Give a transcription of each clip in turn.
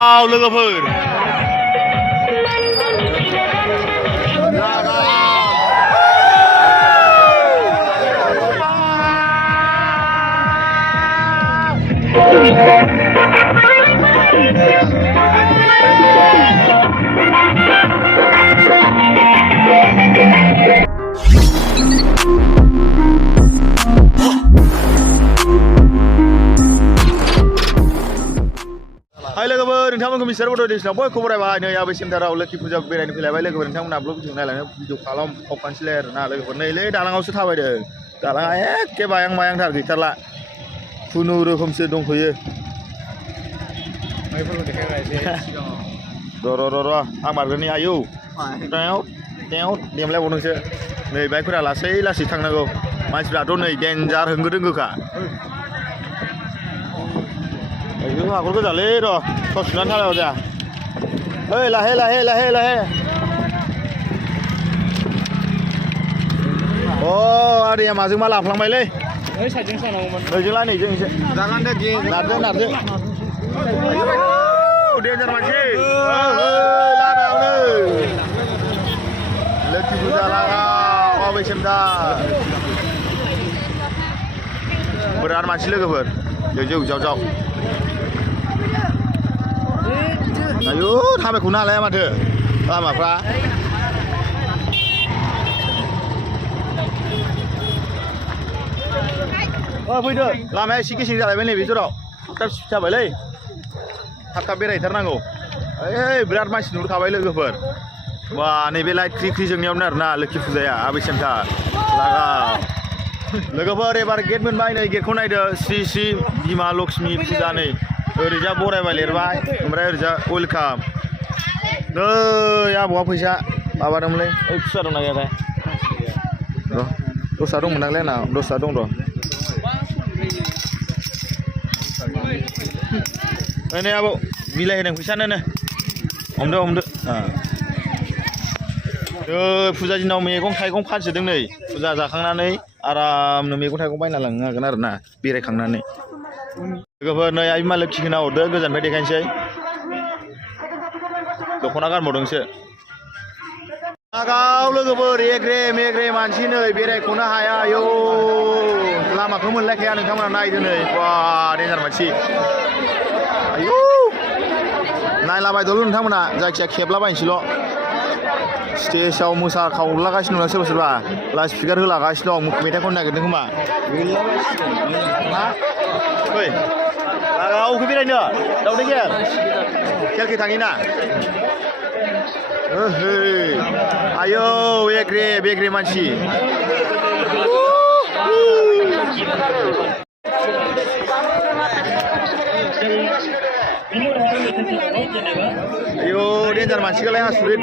लोगोफोर Hai लोगोफोर नोंथांमोनखौ मिथिसार बड' डिस्ट्रिक्टआव बयखौबो बरायबाय नै आबै सेमटाराव लोखि फुजा बेरायनो फैलायबाय लोगोफोर नोंथांमोना ब्लग भिडिअ नायलांनो भिडिअ खालाम हरफानोसैलाय आरोना लोगोफोर नैलै दालाङावसो थाबायदों दालाङा एखे बायां मायांथार गैथारला खुनुरुखुमसो दंथ'यो र' आं बारगोननि आयौ टेव देमलायबावदोंसो नै बाइकफोरा लासै लासै थांनांगौ मानसिफ्राथ' नै देन्जार होंगो दोंगोखा आयौ आगोल गोजालै र' ससुनानै थालायाव जा ओइ लाहे अ आदैया माजों मा लाफ्लांबायलै ओइ साइडजों सानांगौमोन नैजों ला नैजों एसे नारदो देन्जार मानसि लामायावनो लोखि फुजा लागाव आबै सेमटार बिराद मानसि लोगोफोर जौ जाव आयु थाबायखौनो हालाया माथो लामाफ्रा फैदो लामाया एसे गेसें जालायबाय नैबे जराव थाब जाबायलै थाब बेरायथारनांगौ ओइ बिराद मानसि नुहुरखाबाय लोगोफोर बा नैबे लाइट ख्रि जोंनियावनो आरोना लोखि फुजाया आबै सेमटार लागाव लोगोफोर एबार गेट मोनबाय नै गेटखौ नायदो श्री श्री बिमा लक्ष्मी फुजा नै ओरैजा बरायबाय लिरबाय ओमफ्राय ओरैजा वेलकाम नै आबौआ फैसा माबादोंमोनलै ओइ खुस्रा दंना गैयाथाय र' दस्रा दंमोनदांलै आंना दस्रा दं र' नै आबौ बिलाइ होदों फैसानो हमदो फुजा दिनाव मैगं थाइगं फानसोदों नै फुजा जाखांनानै आरामनो मैगं थाइगं बायना लांनो हागोन आरोना बेरायखांनानै लोगोफोर नै आइ बिमा लोखिखौ नाहरदो गोजाननिफ्राय देखायनोसै दख'ना गानबावदोंसो लागाव लोगोफोर एग्रे मानसि नै बेरायख'नो हाया आयौ लामाखौ मोनलायखाया नोंथांमोना नायदो नै बा देन्जार मानसि आयौ नायलाबायदोल' नोंथांमोना जायखिया खेबलाबायनोसैल' स्टेजआव मोसाखावलागासिनो दं सोरबा लाउड स्पिकार होलागासिनो दं मेथाइ खननो नागिरदों खोमा फै लागावखौ बेरायनो दाउदै खेलखै थाङिना आयौ एग्रे मानसि आयौ देन्जार मानसिखौलाय आसुरित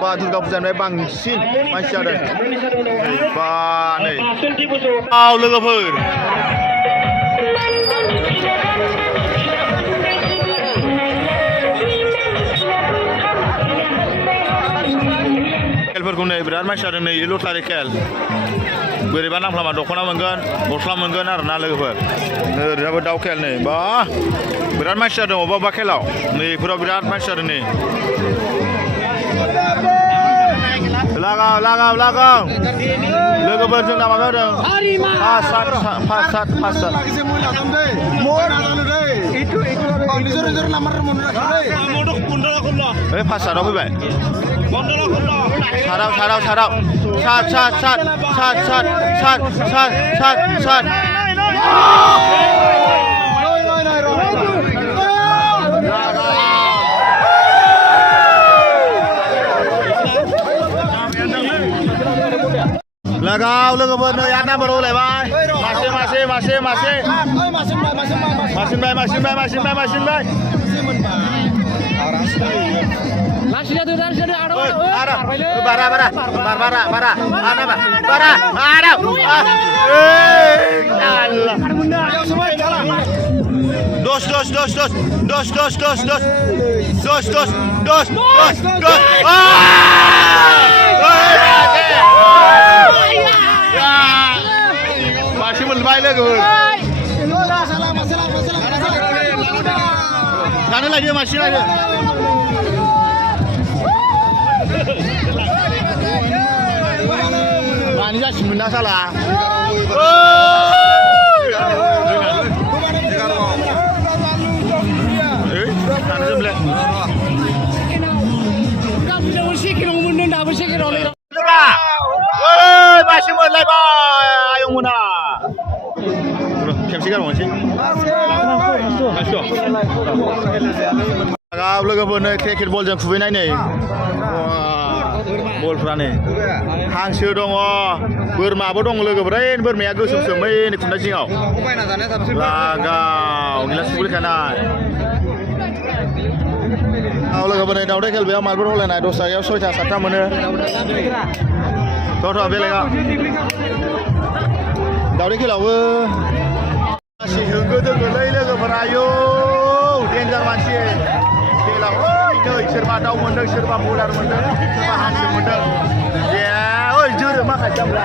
बा दुर्गा फुजानिफ्राय बांसिन मानसि जादों बा नै लोगोफोर खेलफोरखौ नै बिराद मानसि जादों नै लटारि खेल बोरैबा नांफ्लामा दख'ना मोनगोन गस्ला मोनगोन आरोना लोगोफोर ओरैजाबो दाउ खेल नै बा बिराद मानसि जादों अबेबा खेलाव नैफोराव बिराद मानसि जादों नै लागाव लोगोफोर जोंना माबा होदों पास सात पास सातआव फैबाय सात लागाव लोगोफोर नै 8 नाम्बार होलायबाय मासे dos masih melbaik lagi. Sana लायदो मानसि लायदो मानि जासिगोन ना साला masih mulai bay ayo muna खेबसे गारबावनोसै लोगोफोरनो क्रिकेट बलजों खुबैनाय नै बलफ्रा नै हांसो दङ बोरमाबो दङ लोगोफोर बोरमाया गोसोमसोम बै खुन्था सिङाव लागाव गिलास खुबैखानाय लोगोफोर नै दावदै खेल बेयाव मार्बल होलायनाय 10 टाकायाव 6टा 7टा मोनो थ' बेलेगा दावदै खेलावबो मानसि होंगो दोंगोलै लोगोफोरा आयौ डेन्जार मानसि खेलाव नै सोरबा दाउ मोनदों सोरबा बलार मोनदों सोरबा हांसो मोनदों ए ओइ जोरो माखासे Amla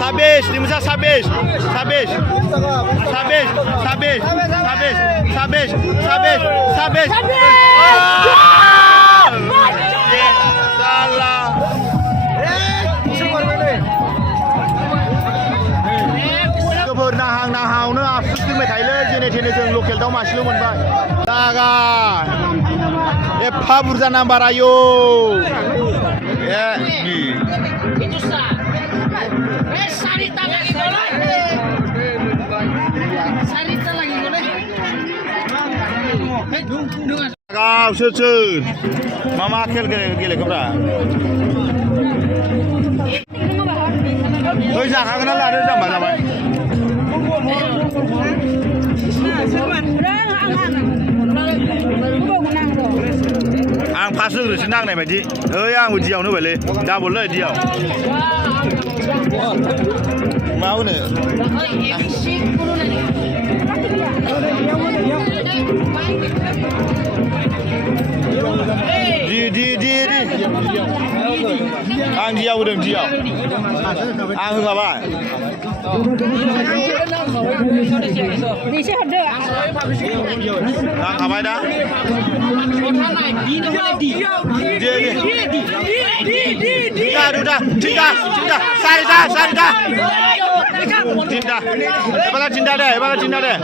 Sabes, dimana Sabes, Sabes, Sabes, Sabes, Sabes, Sabes, Sabes, Sabes. Salah. Keber nahang no absurdขึ้นไปไทยเลยजेने जेने जों लकेल दाउ मासेल' मोनबाय दागा एफा बुरजा नाम्बार आयौ ए Kau sejun, mama akhir gile kebra. Tôi giả khá nó là đơn giản mà vậy. Ang phá sư rồi xin năng này phải chị. Ơi ang một chiều nữa phải lên, ra một lời chiều. Máu nữa. Đi. Ang diau đừng diau. Ang hư bà. Đi xe hồn được. Ang hả bài đã? Đi. Ra. Cinta. Sai ra. Cinta. Bala cinta deh.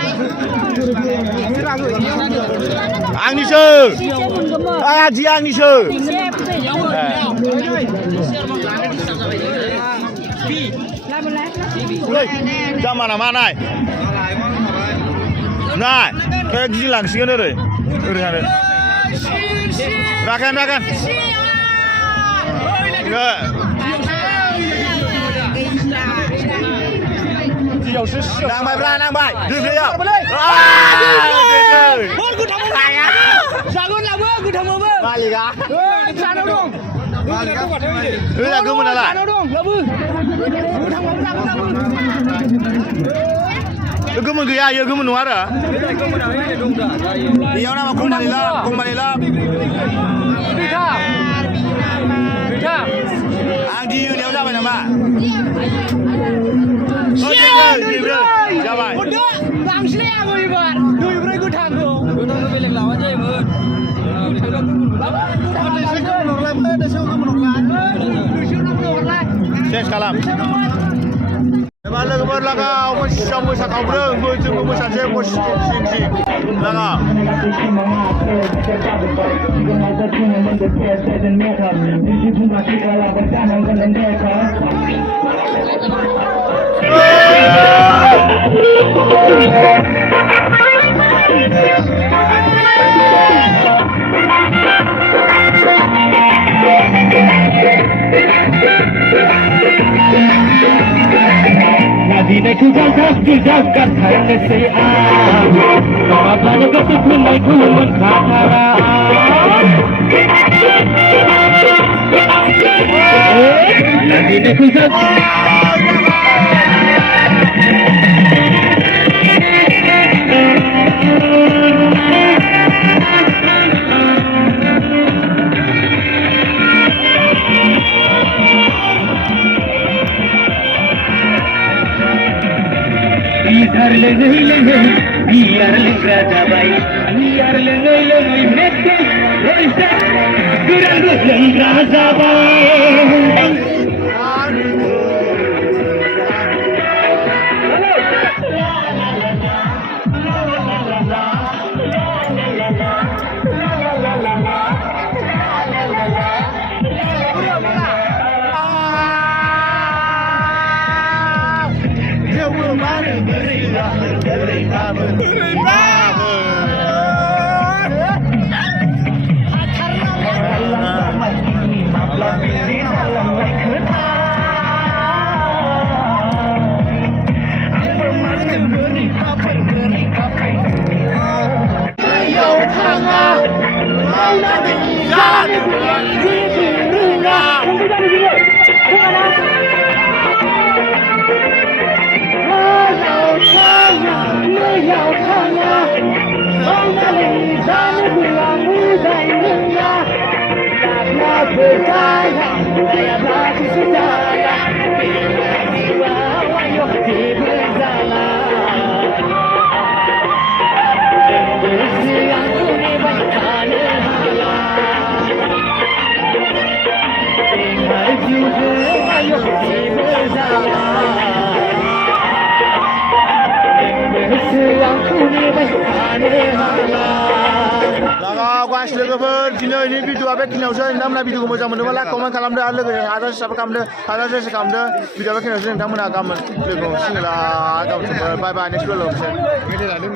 Ang đi sư. À chị Ang đi sư. Ra mana này. Này, kayak gini langsung deh. Rakan. Enggak. Nang bài. Đưa phía đâu? Balik ah. Là cứ mana lah? Cứ muốn gì ai? Cứ muốn nuốt à? Đi nào mà không balik lah. Bisa. Anggi dia siapa nama? Đi siapa? Udah, langsung aku ibar. Dulu beri ku tanggo. Aku pilih lawan aja ibu. Ses kalam. Balik kebar lagau, musa kau bereng, bujung musa saya sing. Lagau. Nadine kujagat harne se a Mabane ko tukulay kuman kakara Nadine kujagat इधर ले दुरांगो जोंग्रा जाबाय गासिबो लोगोफोर दिनैनि भिडिअआ बेखिनियावसो नोंथांमोना भिडिअखौ मोजां मोनदोंबा like comment खालामदो आरो लोगोसे हाजारसे साबस्क्राइब खालामदो हाजारसे खालामदो भिडिअआ बेखिनियावसो नोंथांमोना गाबोन लोगो हमसिगोन गाबोन बाय बाय नेक्स्ट भिडिअ